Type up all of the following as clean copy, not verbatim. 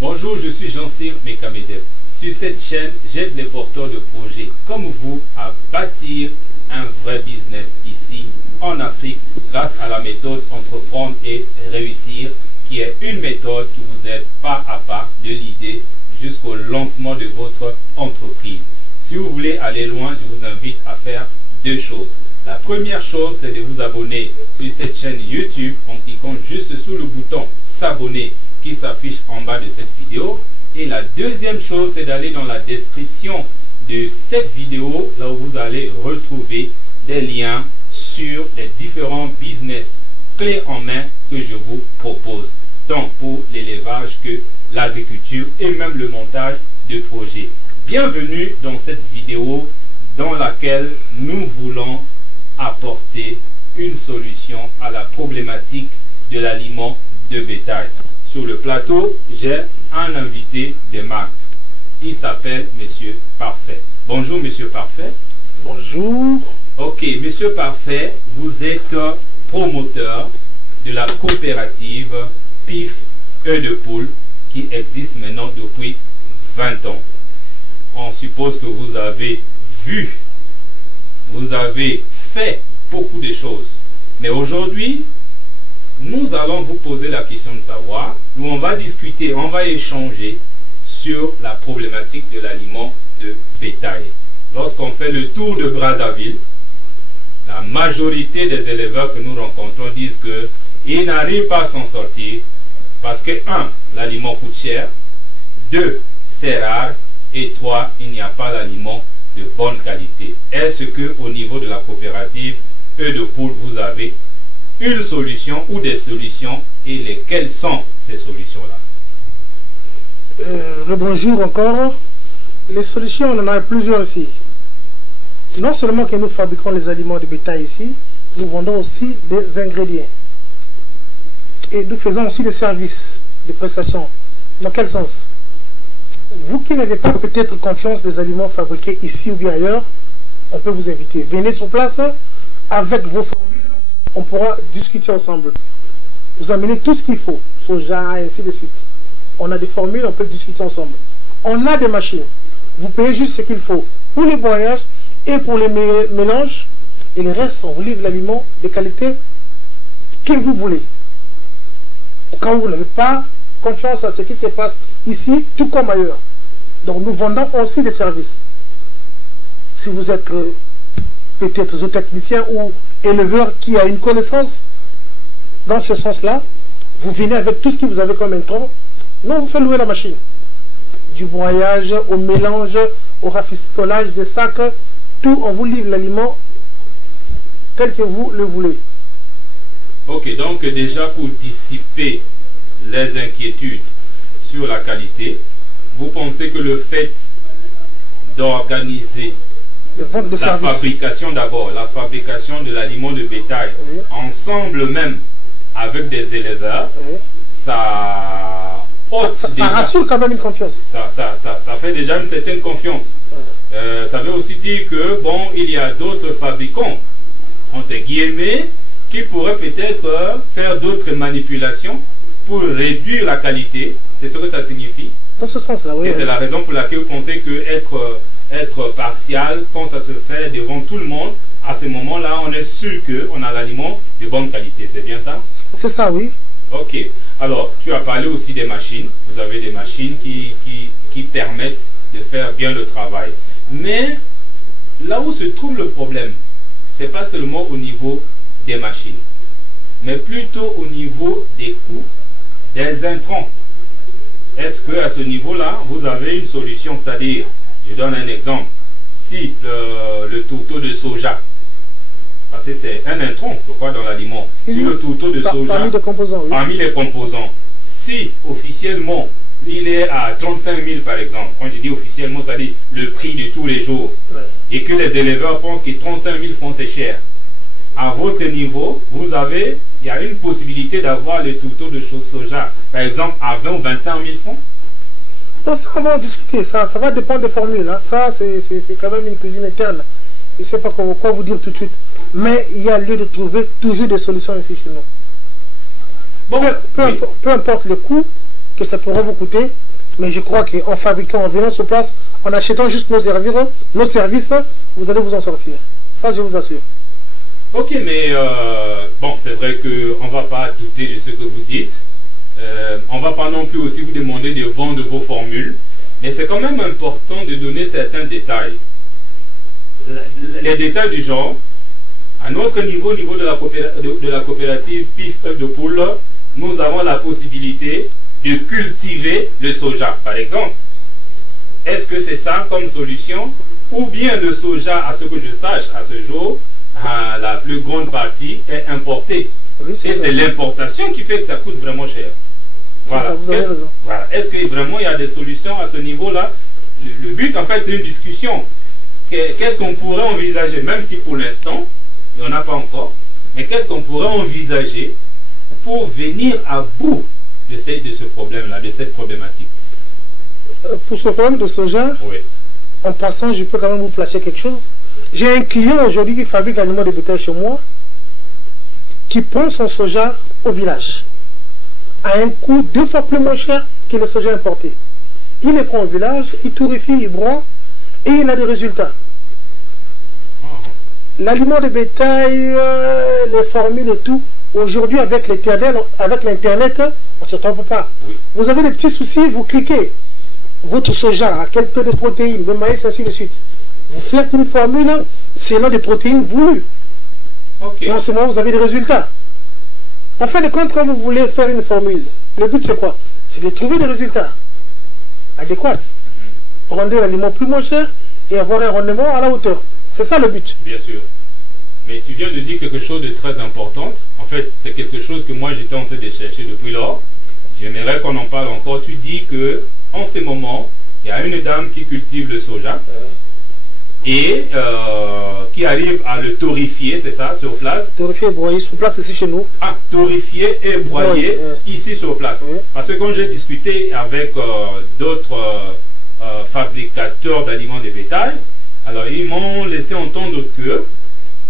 Bonjour, je suis Jean-Cyr Mekamedeb. Sur cette chaîne, j'aide les porteurs de projets comme vous à bâtir un vrai business ici en Afrique grâce à la méthode Entreprendre et Réussir qui est une méthode qui vous aide pas à pas de l'idée jusqu'au lancement de votre entreprise. Si vous voulez aller loin, je vous invite à faire deux choses. La première chose, c'est de vous abonner sur cette chaîne YouTube en cliquant juste sous le bouton s'abonner qui s'affiche en bas de cette vidéo. Et la deuxième chose, c'est d'aller dans la description de cette vidéo, là où vous allez retrouver des liens sur les différents business clés en main que je vous propose, tant pour l'élevage que l'agriculture et même le montage de projets. Bienvenue dans cette vidéo dans laquelle nous voulons apporter une solution à la problématique de l'aliment de bétail. Sur le plateau, j'ai un invité de marque. Il s'appelle Monsieur Parfait. Bonjour Monsieur Parfait. Bonjour. Ok, Monsieur Parfait, vous êtes promoteur de la coopérative PIF œufs de poule qui existe maintenant depuis 20 ans. On suppose que vous avez vu, vous avez fait beaucoup de choses. Mais aujourd'hui, nous allons vous poser la question de savoir, où on va discuter, on va échanger sur la problématique de l'aliment de bétail. Lorsqu'on fait le tour de Brazzaville, la majorité des éleveurs que nous rencontrons disent qu'ils n'arrivent pas à s'en sortir parce que 1. L'aliment coûte cher, 2. C'est rare et 3. Il n'y a pas d'aliment de bonne qualité. Est-ce que au niveau de la coopérative œufs de poule, vous avez une solution ou des solutions et lesquelles sont ces solutions-là? Bonjour encore. Les solutions, on en a plusieurs ici. Non seulement que nous fabriquons les aliments de bétail ici, nous vendons aussi des ingrédients. Et nous faisons aussi des services, des prestations. Dans quel sens? Vous qui n'avez pas peut-être confiance des aliments fabriqués ici ou bien ailleurs, on peut vous inviter. Venez sur place avec vos formules. On pourra discuter ensemble. Vous amenez tout ce qu'il faut, soja, et ainsi de suite. On a des formules, on peut discuter ensemble. On a des machines. Vous payez juste ce qu'il faut pour les broyages et pour les mélanges. Et le reste, on vous livre l'aliment de qualité que vous voulez. Quand vous n'avez pas confiance à ce qui se passe ici, tout comme ailleurs. Donc nous vendons aussi des services. Si vous êtes peut-être zootechnicien ou éleveur qui a une connaissance dans ce sens-là, vous venez avec tout ce que vous avez comme intrant. Nous, on vous fait louer la machine. Du broyage, au mélange, au rafistolage des sacs, tout, on vous livre l'aliment tel que vous le voulez. Ok, donc déjà pour dissiper les inquiétudes sur la qualité, vous pensez que le fait d'organiser la fabrication d'abord, la fabrication de l'aliment de bétail, oui, ensemble même avec des éleveurs, oui, ça rassure quand même une confiance. Ça fait déjà une certaine confiance. Oui. Ça veut aussi dire que, bon, il y a d'autres fabricants, entre guillemets, qui pourraient peut-être faire d'autres manipulations pour réduire la qualité. C'est ce que ça signifie. Dans ce sens-là, oui. Et c'est la raison pour laquelle vous pensez que être partial, quand ça se fait devant tout le monde, à ce moment-là, on est sûr qu'on a l'aliment de bonne qualité. C'est bien ça? C'est ça, oui. Ok. Alors, tu as parlé aussi des machines. Vous avez des machines qui permettent de faire bien le travail. Mais là où se trouve le problème, c'est pas seulement au niveau des machines, mais plutôt au niveau des coûts des intrants. Est-ce que à ce niveau-là, vous avez une solution? C'est-à-dire, je donne un exemple. Si le tourteau de soja, parce que c'est un intrant, je crois, dans l'aliment, si le tourteau de soja, parmi les composants, si officiellement il est à 35 000 par exemple, quand je dis officiellement, c'est-à-dire le prix de tous les jours, ouais, et que les éleveurs pensent que 35 000 francs c'est cher, à votre niveau, il y a une possibilité d'avoir le tourteau de soja, par exemple, à 20 ou 25 000 francs? Non, ça, on va discuter. Ça va dépendre des formules. Hein. Ça, c'est quand même une cuisine interne. Je ne sais pas quoi vous dire tout de suite. Mais il y a lieu de trouver toujours des solutions ici chez nous. Bon, peu importe le coût que ça pourrait vous coûter, mais je crois qu'en fabriquant, en venant sur place, en achetant juste nos services, vous allez vous en sortir. Ça, je vous assure. Ok, mais bon, c'est vrai qu'on ne va pas douter de ce que vous dites. On ne va pas non plus aussi vous demander de vendre vos formules. Mais c'est quand même important de donner certains détails. Les détails du genre, à notre niveau, au niveau de la coopérative PIF de Poule, nous avons la possibilité de cultiver le soja, par exemple. Est-ce que c'est ça comme solution? Ou bien le soja, à ce que je sache, à ce jour, la plus grande partie est importée. Oui, et c'est l'importation qui fait que ça coûte vraiment cher. Voilà. Ça, vous avez raison. Voilà. Est-ce que vraiment il y a des solutions à ce niveau-là? Le but, en fait, c'est une discussion. Qu'est-ce qu'on pourrait envisager, même si pour l'instant, il n'y en a pas encore, mais qu'est-ce qu'on pourrait envisager pour venir à bout de ce problème-là, de cette problématique? Pour ce problème de soja, oui. En passant, je peux quand même vous flasher quelque chose. J'ai un client aujourd'hui qui fabrique l'aliment de bétail chez moi, qui prend son soja au village à un coût 2 fois plus moins cher que le soja importé. Il le prend au village, il torréfie, il broie et il a des résultats. L'aliment de bétail, les formules et tout, aujourd'hui avec l'Internet, on ne se trompe pas. Oui. Vous avez des petits soucis, vous cliquez. Votre soja a quel peu de protéines, de maïs, ainsi de suite. Vous faites une formule selon des protéines voulues. Okay. Et en ce moment, vous avez des résultats. En fin de compte, quand vous voulez faire une formule, le but c'est quoi? C'est de trouver des résultats adéquats. Prendre l'aliment plus moins cher et avoir un rendement à la hauteur. C'est ça le but. Bien sûr. Mais tu viens de dire quelque chose de très important. En fait, c'est quelque chose que moi j'étais en train de chercher depuis lors. J'aimerais qu'on en parle encore. Tu dis que en ce moment, il y a une dame qui cultive le soja et qui arrive à le torréfier, c'est ça, sur place? Torréfier et broyer sur place ici chez nous. Ah, torréfier et broyer ici sur place. Parce que quand j'ai discuté avec d'autres fabricateurs d'aliments de bétail, alors ils m'ont laissé entendre que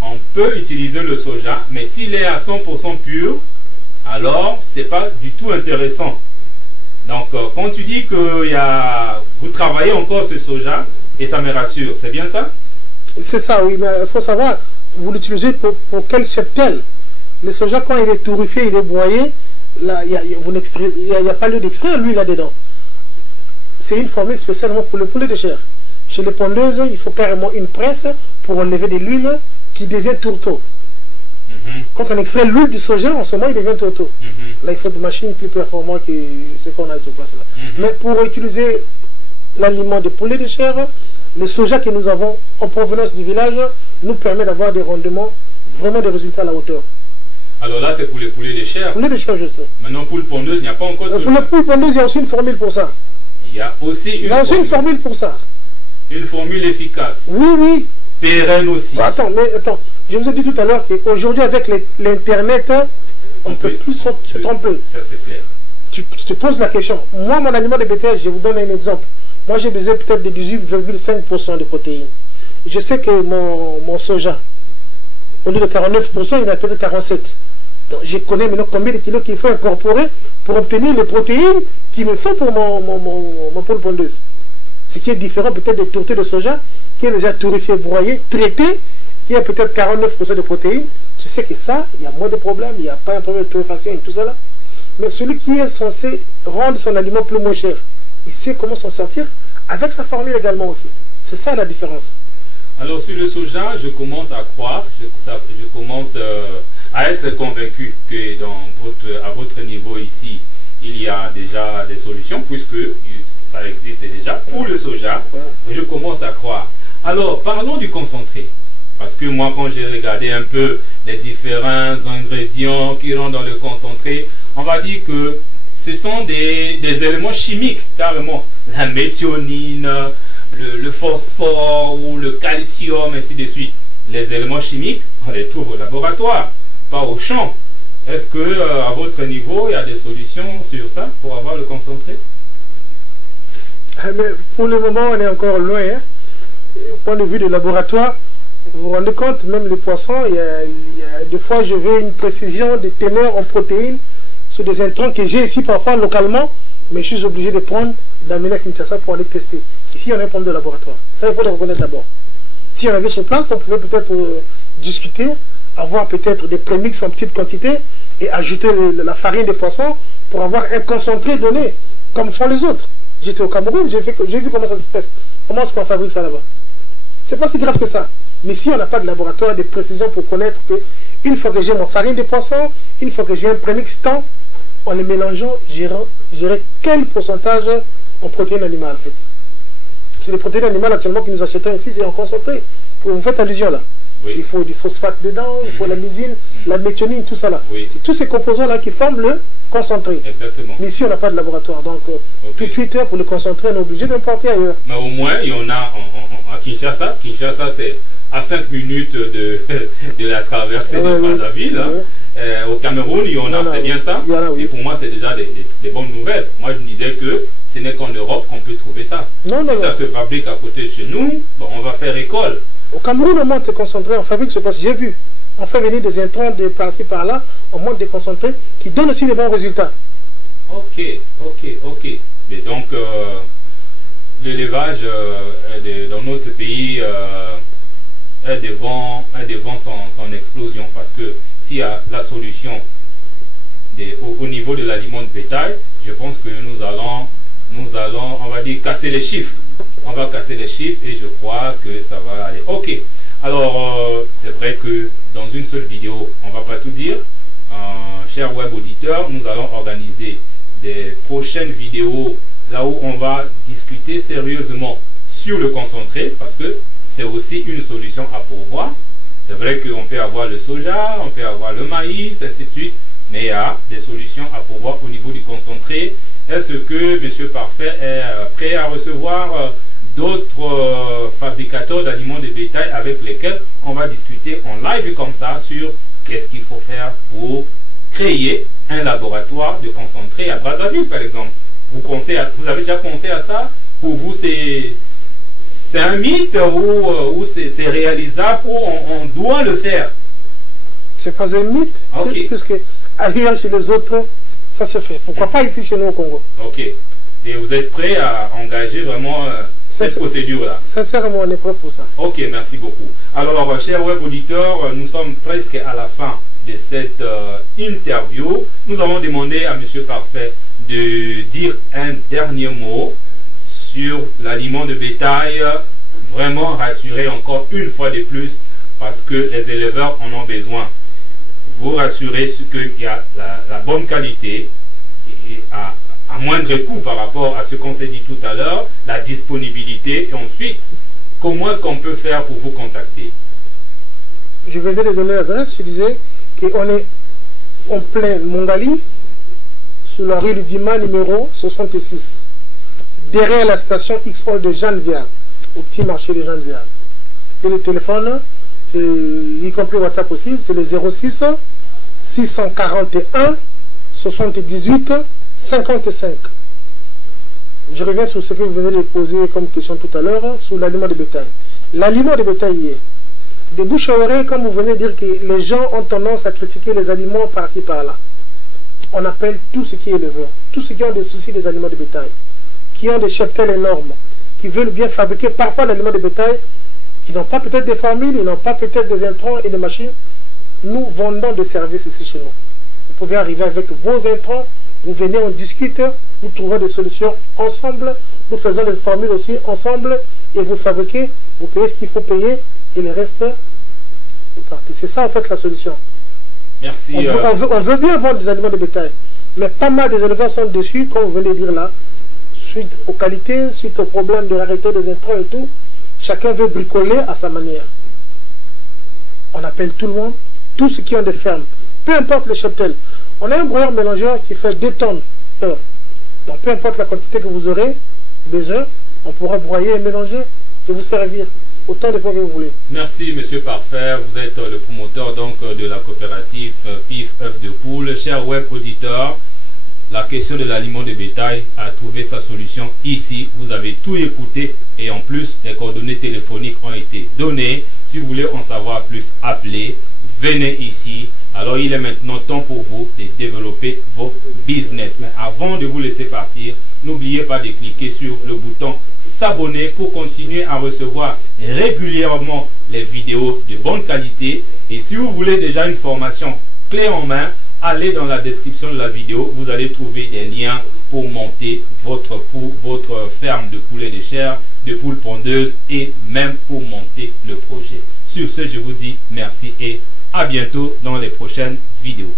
on peut utiliser le soja, mais s'il est à 100% pur, alors c'est pas du tout intéressant. Donc quand tu dis que vous travaillez encore ce soja, et ça me rassure, c'est bien ça? C'est ça, oui, mais il faut savoir, vous l'utilisez pour quel cheptel? Le soja, quand il est torréfié, il est broyé, là, il n'y a pas lieu d'extraire l'huile là-dedans. C'est une formule spécialement pour le poulet de chair. Chez les pondeuses, il faut carrément une presse pour enlever de l'huile qui devient tourteau. Quand on extrait l'huile du soja, en ce moment, il devient tourteau. Là, il faut des machines plus performantes que ce qu'on a sur place là. Mais pour utiliser l'aliment de poulet de chair, le soja que nous avons en provenance du village nous permet d'avoir des rendements, vraiment des résultats à la hauteur. Alors là, c'est pour les poulets de chair. Poulet de chair, justement. Maintenant, pour le pondeuse, il n'y a pas encore de soja. Pour la poule pondeuse, il y a aussi une formule pour ça. Il y a aussi une formule pour ça. Une formule efficace. Oui, oui. Pérenne aussi. Bon, attends, je vous ai dit tout à l'heure qu'aujourd'hui, avec l'Internet, on ne peut plus se tromper. Ça, c'est clair. Tu te poses la question. Moi, mon aliment de bétail, je vous donne un exemple. Moi, j'ai besoin peut-être de 18,5% de protéines. Je sais que mon soja, au lieu de 49%, il a peut-être 47%. Donc, je connais maintenant combien de kilos qu'il faut incorporer pour obtenir les protéines qu'il me faut pour mon poule pondeuse. Ce qui est différent peut-être des tourteaux de soja, qui est déjà torréfié, broyé, traité, qui a peut-être 49% de protéines. Je sais que ça, il y a moins de problèmes, il n'y a pas un problème de torréfaction et tout ça là. Mais celui qui est censé rendre son aliment plus moins cher, il sait comment s'en sortir avec sa formule également aussi. C'est ça la différence. Alors sur le soja, je commence à croire, je commence à être convaincu que à votre niveau ici, il y a déjà des solutions, puisque ça existe déjà pour le soja. Je commence à croire. Alors parlons du concentré. Parce que moi, quand j'ai regardé un peu les différents ingrédients qui rentrent dans le concentré, on va dire que ce sont des éléments chimiques, carrément. La méthionine, le phosphore ou le calcium, ainsi de suite. les éléments chimiques, on les trouve au laboratoire, pas au champ. Est-ce que à votre niveau, il y a des solutions sur ça pour avoir le concentré? Mais pour le moment, on est encore loin. Hein. Au point de vue du laboratoire, vous vous rendez compte, même les poissons, il y a des fois, je veux une précision de teneur en protéines sur des intrants que j'ai ici parfois localement, mais je suis obligé de prendre, d'amener à Kinshasa pour aller tester. Ici, on a un problème de laboratoire. Ça, il faut le reconnaître d'abord. Si on avait sur place, on pouvait peut-être discuter, avoir peut-être des prémix en petite quantité et ajouter la farine des poissons pour avoir un concentré donné, comme font les autres. J'étais au Cameroun, j'ai vu comment ça se passe. Comment est-ce qu'on fabrique ça là-bas? C'est pas si grave que ça. Mais si on n'a pas de laboratoire, de précision pour connaître que une fois que j'ai mon farine de poisson, une fois que j'ai un prémix temps, en les mélangeant, j'aurai quel pourcentage en protéines animales en fait. C'est les protéines animales actuellement que nous achetons ici, c'est en concentré. Vous faites allusion là. Oui. Il faut du phosphate dedans, il faut la lysine, la méthionine, tout ça là. Oui. C'est tous ces composants là qui forment le concentré. Exactement. Mais ici on n'a pas de laboratoire, donc tout de suite pour le concentré on est obligé d'importer ailleurs. Mais au moins il y en a à Kinshasa. Kinshasa c'est à 5 minutes de la traversée de Brazzaville. Oui. Au Cameroun il y en a, c'est bien ça. Oui. Et pour moi c'est déjà des bonnes nouvelles. Moi je me disais que ce n'est qu'en Europe qu'on peut trouver ça. Non, si ça se fabrique à côté de chez nous, bon, on va faire école. Au Cameroun, on monte des concentrés, on fabrique ce poste. J'ai vu. On fait venir des intrants de par-ci par-là, on monte des concentrés qui donnent aussi des bons résultats. Ok. Mais donc, l'élevage dans notre pays est devant son explosion. Parce que s'il y a la solution au niveau de l'aliment de bétail, je pense que nous allons, on va dire, casser les chiffres. On va casser les chiffres et je crois que ça va aller. Ok. Alors, c'est vrai que dans une seule vidéo, on ne va pas tout dire. Chers web auditeurs, nous allons organiser des prochaines vidéos là où on va discuter sérieusement sur le concentré parce que c'est aussi une solution à pourvoir. C'est vrai qu'on peut avoir le soja, on peut avoir le maïs, ainsi de suite, mais il y a des solutions à pourvoir au niveau du concentré. Est-ce que M. Parfait est prêt à recevoir d'autres fabricateurs d'aliments de bétail avec lesquels on va discuter en live comme ça sur qu'est-ce qu'il faut faire pour créer un laboratoire de concentré à Brazzaville par exemple? Vous avez déjà pensé à ça? Pour vous c'est un mythe ou c'est réalisable ou on doit le faire? C'est pas un mythe, puisque ailleurs chez les autres ça se fait. Pourquoi pas ici chez nous au Congo? Ok. Et vous êtes prêt à engager vraiment cette procédure-là? Sincèrement, on est prêt pour ça. Ok, merci beaucoup. Alors, chers web auditeurs, nous sommes presque à la fin de cette interview. Nous avons demandé à M. Parfait de dire un dernier mot sur l'aliment de bétail. Vraiment rassurer encore une fois de plus parce que les éleveurs en ont besoin. Vous rassurer qu'il y a la bonne qualité et à moindre coût par rapport à ce qu'on s'est dit tout à l'heure, la disponibilité et ensuite, comment est-ce qu'on peut faire pour vous contacter? Je venais de donner l'adresse, je disais qu'on est en plein Mongali, sur la rue du Dima numéro 66, derrière la station X-Hall de Jeanne-Vial, au petit marché de Jeanne-Vial. Et le téléphone, y compris WhatsApp aussi, c'est le 06 641 78 55. Je reviens sur ce que vous venez de poser comme question tout à l'heure sur l'aliment de bétail. L'aliment de bétail y est. Des bouches à oreille, comme vous venez de dire que les gens ont tendance à critiquer les aliments par-ci par-là. On appelle tout ce qui est éleveur, tous ceux qui ont des soucis des aliments de bétail, qui ont des cheptels énormes, qui veulent bien fabriquer parfois l'aliment de bétail. Ils n'ont pas peut-être des formules, ils n'ont pas peut-être des intrants et des machines. Nous vendons des services ici chez nous. Vous pouvez arriver avec vos intrants, vous venez, on discute, nous trouvons des solutions ensemble, nous faisons des formules aussi ensemble et vous fabriquez, vous payez ce qu'il faut payer et le reste, vous partez. C'est ça en fait la solution. Merci. On veut bien vendre des aliments de bétail, mais pas mal des éleveurs sont déçus, comme vous venez de dire là, suite aux qualités, suite aux problèmes de rareté des intrants et tout. Chacun veut bricoler à sa manière. On appelle tout le monde, tous ceux qui ont des fermes, peu importe le cheptel. On a un broyeur mélangeur qui fait 2 tonnes heure. Donc peu importe la quantité que vous aurez besoin, on pourra broyer et mélanger et vous servir. autant de fois que vous voulez. Merci, Monsieur Parfait. Vous êtes le promoteur donc de la coopérative PIF œuf de poule. Chers web auditeurs, la question de l'aliment de bétail a trouvé sa solution ici. Vous avez tout écouté et en plus, les coordonnées téléphoniques ont été données. Si vous voulez en savoir plus, appelez, venez ici. Alors, il est maintenant temps pour vous de développer vos business. Mais avant de vous laisser partir, n'oubliez pas de cliquer sur le bouton s'abonner pour continuer à recevoir régulièrement les vidéos de bonne qualité. Et si vous voulez déjà une formation clé en main, allez dans la description de la vidéo. Vous allez trouver des liens pour monter votre ferme de poulets de chair, de poules pondeuses et même pour monter le projet. Sur ce, je vous dis merci et à bientôt dans les prochaines vidéos.